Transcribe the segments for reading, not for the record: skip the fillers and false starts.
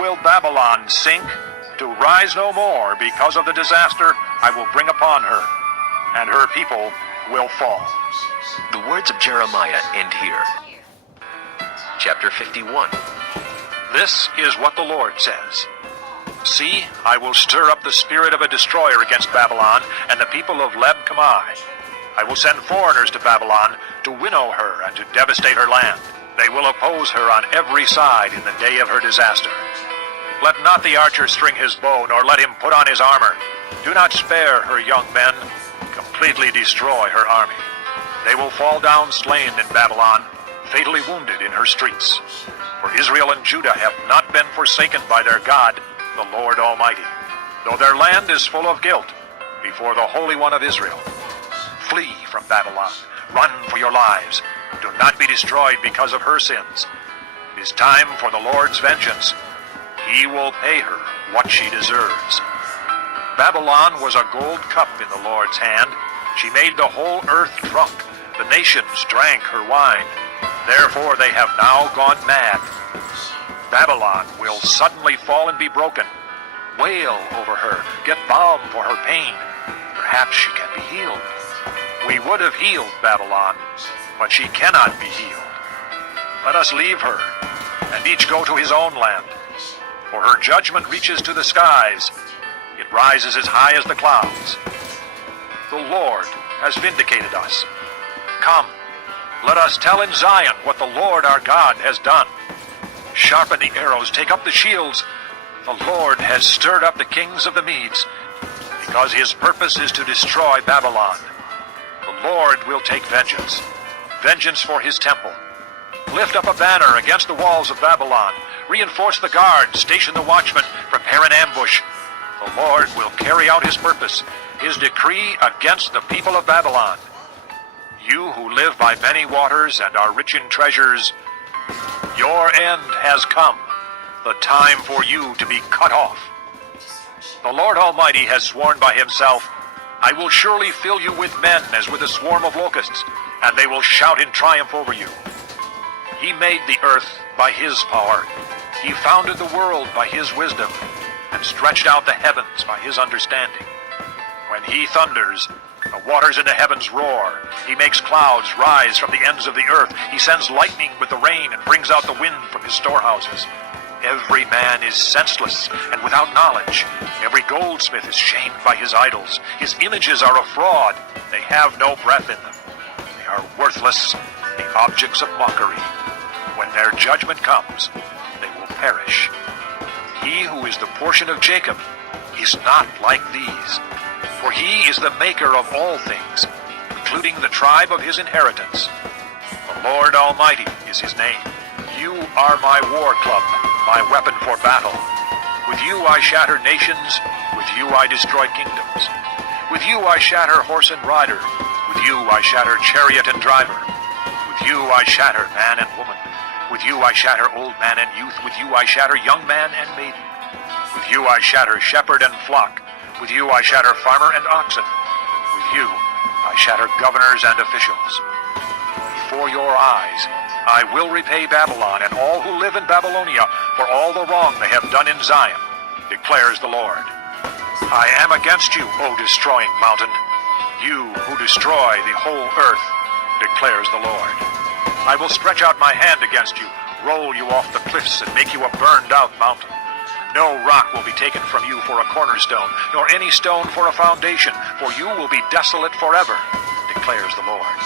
will Babylon sink, to rise no more because of the disaster I will bring upon her, and her people will fall. The words of Jeremiah end here. Chapter 51. This is what the Lord says. See, I will stir up the spirit of a destroyer against Babylon and the people of Leb-Kamai. I will send foreigners to Babylon to winnow her and to devastate her land. They will oppose her on every side in the day of her disaster. Let not the archer string his bow, nor let him put on his armor. Do not spare her young men. Completely destroy her army. They will fall down slain in Babylon, fatally wounded in her streets. For Israel and Judah have not been forsaken by their God, the Lord Almighty, though their land is full of guilt before the Holy One of Israel. Flee from Babylon. Run for your lives. Do not be destroyed because of her sins. It is time for the Lord's vengeance. He will pay her what she deserves. Babylon was a gold cup in the Lord's hand. She made the whole earth drunk. The nations drank her wine. Therefore they have now gone mad. Babylon will suddenly fall and be broken. Wail over her. Get balm for her pain. Perhaps she can be healed. We would have healed Babylon, but she cannot be healed. Let us leave her, and each go to his own land. For her judgment reaches to the skies. It rises as high as the clouds. The Lord has vindicated us. Come, let us tell in Zion what the Lord our God has done. Sharpen the arrows, take up the shields. The Lord has stirred up the kings of the Medes, because his purpose is to destroy Babylon. The Lord will take vengeance, vengeance for his temple. Lift up a banner against the walls of Babylon. Reinforce the guards, station the watchmen, prepare an ambush. The Lord will carry out his purpose, his decree against the people of Babylon. You who live by many waters and are rich in treasures, your end has come, the time for you to be cut off. The Lord Almighty has sworn by himself, I will surely fill you with men as with a swarm of locusts, and they will shout in triumph over you. He made the earth by his power. He founded the world by his wisdom, and stretched out the heavens by his understanding. When he thunders, the waters in the heavens roar. He makes clouds rise from the ends of the earth. He sends lightning with the rain and brings out the wind from his storehouses. Every man is senseless and without knowledge. Every goldsmith is shamed by his idols. His images are a fraud. They have no breath in them. They are worthless, the objects of mockery. When their judgment comes, they will perish. He who is the portion of Jacob is not like these, for he is the maker of all things, including the tribe of his inheritance. The Lord Almighty is his name. You are my war club, my weapon for battle. With you I shatter nations, with you I destroy kingdoms. With you I shatter horse and rider, with you I shatter chariot and driver. With you I shatter man and woman. With you I shatter old man and youth. With you I shatter young man and maiden. With you I shatter shepherd and flock. With you I shatter farmer and oxen. With you I shatter governors and officials. Before your eyes I will repay Babylon and all who live in Babylonia for all the wrong they have done in Zion, declares the Lord. I am against you, O destroying mountain, you who destroy the whole earth, declares the Lord. I will stretch out my hand against you, roll you off the cliffs, and make you a burned-out mountain. No rock will be taken from you for a cornerstone, nor any stone for a foundation, for you will be desolate forever, declares the Lord.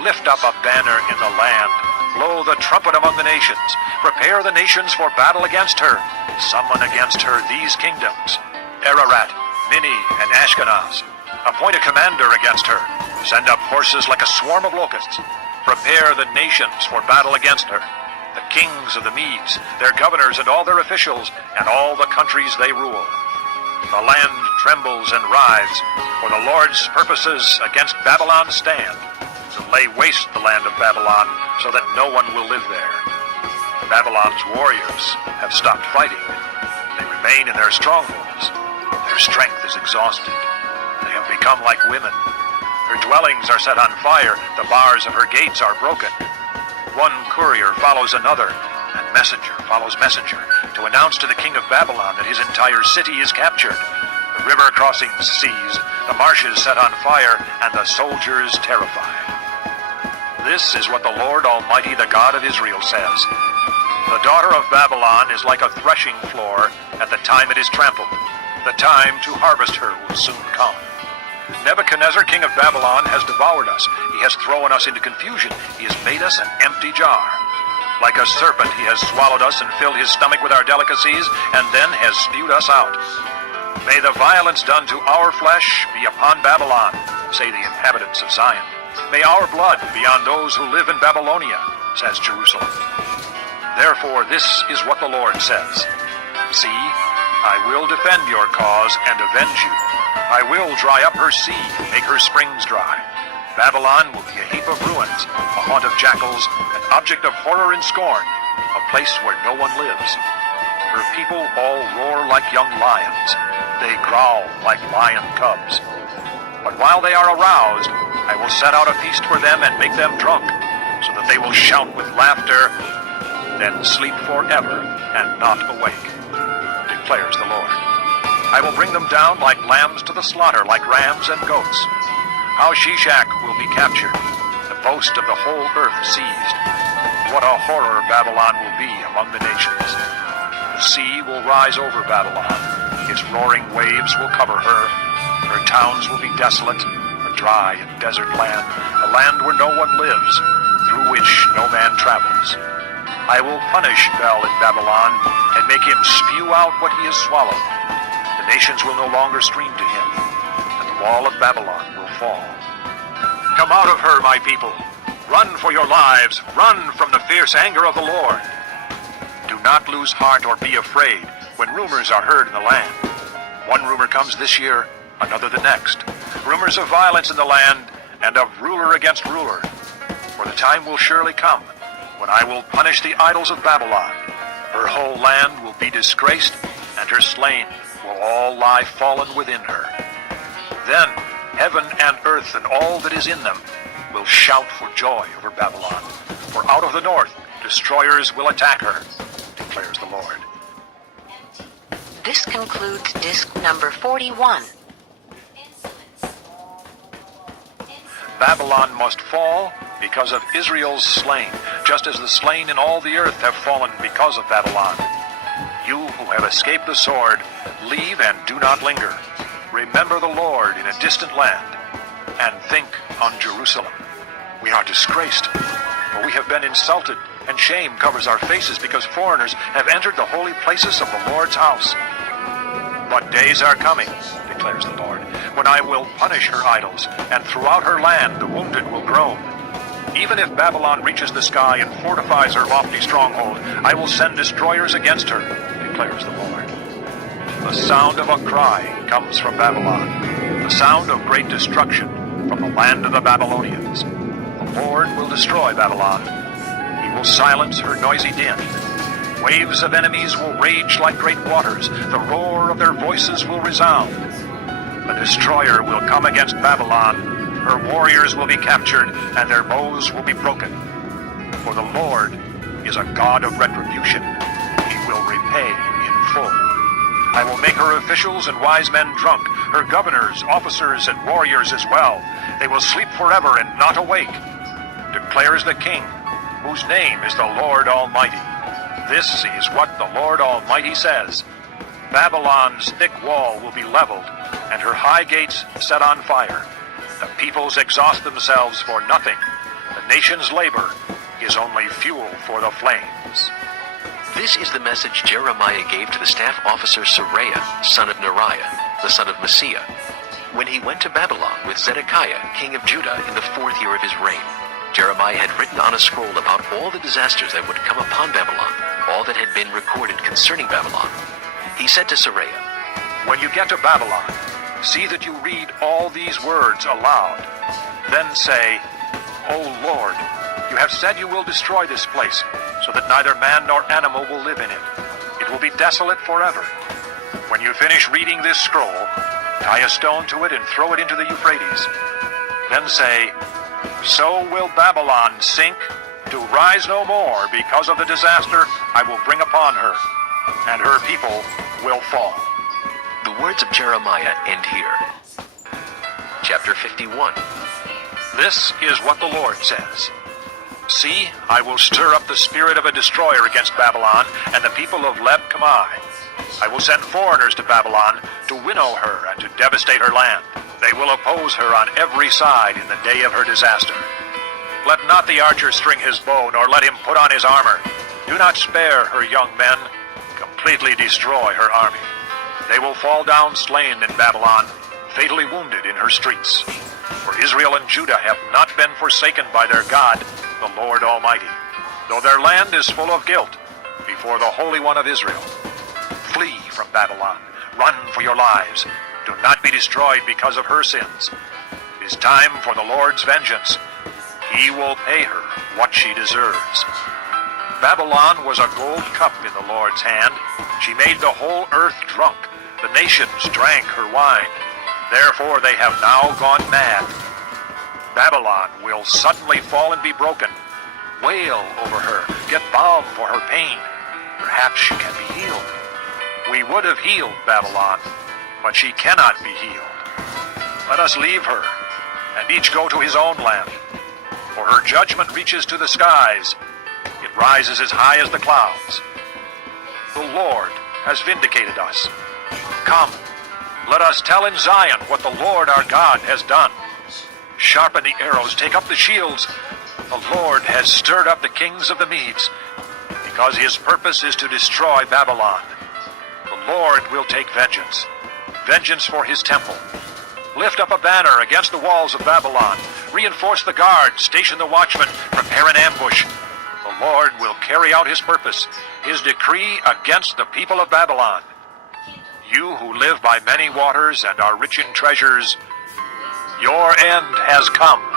Lift up a banner in the land, blow the trumpet among the nations, prepare the nations for battle against her, summon against her these kingdoms, Ararat, Minni, and Ashkenaz. Appoint a commander against her, send up horses like a swarm of locusts. Prepare the nations for battle against her, the kings of the Medes, their governors and all their officials, and all the countries they rule. The land trembles and writhes, for the Lord's purposes against Babylon stand, to lay waste the land of Babylon, so that no one will live there. Babylon's warriors have stopped fighting. They remain in their strongholds. Their strength is exhausted. They have become like women. Her dwellings are set on fire. The bars of her gates are broken. One courier follows another, and messenger follows messenger. to announce to the king of Babylon that his entire city is captured, the river crossings seized, the marshes set on fire, and the soldiers terrified. This is what the Lord Almighty, the God of Israel, says. The daughter of Babylon is like a threshing floor at the time it is trampled. The time to harvest her will soon come. Nebuchadnezzar, king of Babylon, has devoured us. He has thrown us into confusion. He has made us an empty jar. Like a serpent, he has swallowed us and filled his stomach with our delicacies, and then has spewed us out. May the violence done to our flesh be upon Babylon, say the inhabitants of Zion. May our blood be on those who live in Babylonia, says Jerusalem. Therefore, this is what the Lord says. See, I will defend your cause and avenge you. I will dry up her sea and make her springs dry. Babylon will be a heap of ruins, a haunt of jackals, an object of horror and scorn, a place where no one lives. Her people all roar like young lions. They growl like lion cubs. But while they are aroused, I will set out a feast for them and make them drunk, so that they will shout with laughter, then sleep forever and not awake, declares the Lord. I will bring them down like lambs to the slaughter, like rams and goats. How Shishak will be captured, the boast of the whole earth seized. What a horror Babylon will be among the nations. The sea will rise over Babylon. Its roaring waves will cover her. Her towns will be desolate, a dry and desert land, a land where no one lives, through which no man travels. I will punish Bel in Babylon and make him spew out what he has swallowed. The nations will no longer stream to him, and the wall of Babylon will fall. Come out of her, my people. Run for your lives. Run from the fierce anger of the Lord. Do not lose heart or be afraid when rumors are heard in the land. One rumor comes this year, another the next. Rumors of violence in the land and of ruler against ruler. For the time will surely come when I will punish the idols of Babylon. Her whole land will be disgraced, and her slain will all lie fallen within her. Then heaven and earth and all that is in them will shout for joy over Babylon. For out of the north destroyers will attack her, declares the Lord. This concludes disc number 41. Babylon must fall because of Israel's slain, just as the slain in all the earth have fallen because of Babylon. You who have escaped the sword, leave and do not linger. Remember the Lord in a distant land, and think on Jerusalem. We are disgraced, for we have been insulted, and shame covers our faces because foreigners have entered the holy places of the Lord's house. But days are coming, declares the Lord, when I will punish her idols, and throughout her land the wounded will groan. Even if Babylon reaches the sky and fortifies her lofty stronghold, I will send destroyers against her, declares the Lord. The sound of a cry comes from Babylon, the sound of great destruction from the land of the Babylonians. The Lord will destroy Babylon. He will silence her noisy din. Waves of enemies will rage like great waters. The roar of their voices will resound. The destroyer will come against Babylon. Her warriors will be captured, and their bows will be broken. For the Lord is a God of retribution. He will repay in full. I will make her officials and wise men drunk, her governors, officers, and warriors as well. They will sleep forever and not awake, declares the King, whose name is the Lord Almighty. This is what the Lord Almighty says. Babylon's thick wall will be leveled, and her high gates set on fire. The peoples exhaust themselves for nothing. The nation's labor is only fuel for the flames. This is the message Jeremiah gave to the staff officer Seraiah, son of Neriah, the son of Messiah, when he went to Babylon with Zedekiah, king of Judah, in the 4th year of his reign. Jeremiah had written on a scroll about all the disasters that would come upon Babylon, all that had been recorded concerning Babylon. He said to Seraiah, When you get to Babylon, see that you read all these words aloud. Then say, O Lord, you have said you will destroy this place, so that neither man nor animal will live in it. It will be desolate forever. When you finish reading this scroll, tie a stone to it and throw it into the Euphrates. Then say, So will Babylon sink, to rise no more because of the disaster I will bring upon her. and her people will fall. The words of Jeremiah end here. Chapter 51. This is what the Lord says. See, I will stir up the spirit of a destroyer against Babylon and the people of Leb Kamai. I will send foreigners to Babylon to winnow her and to devastate her land. They will oppose her on every side in the day of her disaster. Let not the archer string his bow, nor let him put on his armor. Do not spare her young men. Completely destroy her army. They will fall down slain in Babylon, fatally wounded in her streets. For Israel and Judah have not been forsaken by their God, the Lord Almighty, though their land is full of guilt before the Holy One of Israel. Flee from Babylon. Run for your lives. Do not be destroyed because of her sins. It is time for the Lord's vengeance. He will pay her what she deserves. Babylon was a gold cup in the Lord's hand. She made the whole earth drunk. The nations drank her wine. Therefore they have now gone mad. Babylon will suddenly fall and be broken. Wail over her. Get balm for her pain. Perhaps she can be healed. We would have healed Babylon, but she cannot be healed. Let us leave her, and each go to his own land. For her judgment reaches to the skies. It rises as high as the clouds. The Lord has vindicated us. Come, let us tell in Zion what the Lord our God has done. Sharpen the arrows, take up the shields. The Lord has stirred up the kings of the Medes, because his purpose is to destroy Babylon. The Lord will take vengeance, vengeance for his temple. Lift up a banner against the walls of Babylon. Reinforce the guard, station the watchmen, prepare an ambush. The Lord will carry out his purpose, his decree against the people of Babylon. You who live by many waters and are rich in treasures, your end has come.